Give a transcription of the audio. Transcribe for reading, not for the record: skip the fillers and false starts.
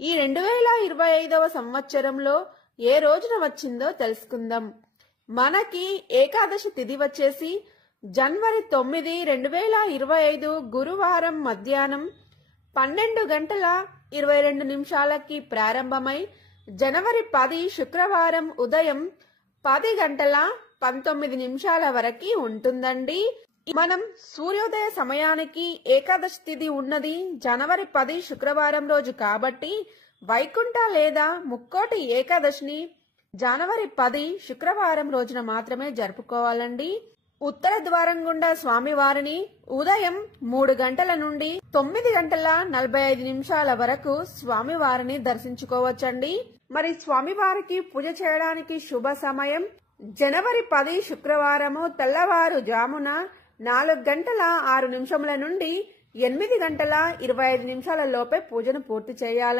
ఈ 2025వ సంవత్సరంలో ఏ రోజున వచ్చిందో తెలుసుకుందాం. మనకి ఏకాదశి తిథి వచ్చేసి జనవరి 9, 2025 గురువారం మధ్యాహ్నం 12:22 ప్రారంభమై జనవరి 10 శుక్రవారం ఉదయం 10:19 వరకు ఉంటుందండి. మనం సూర్యోదయ సమయానికి ఏకాదశి తిథి ఉన్నది జనవరి 10 శుక్రవారం రోజు కాబట్టి వైకుంఠ లేదా ముక్కోటి ఏకాదశిని జనవరి 10 శుక్రవారం రోజున మాత్రమే జరుపుకోవాలండి. ఉత్తర ద్వారం గుండా స్వామివారిని ఉదయం 3 గంటల నుండి 9:45 వరకు స్వామివారిని దర్శించుకోవచ్చండి. మరి స్వామివారికి పూజ చేయడానికి శుభ సమయం జనవరి 10 శుక్రవారము తెల్లవారుజామున 4:06 నుండి 8:25 లోపే పూజను పూర్తి చేయాలి.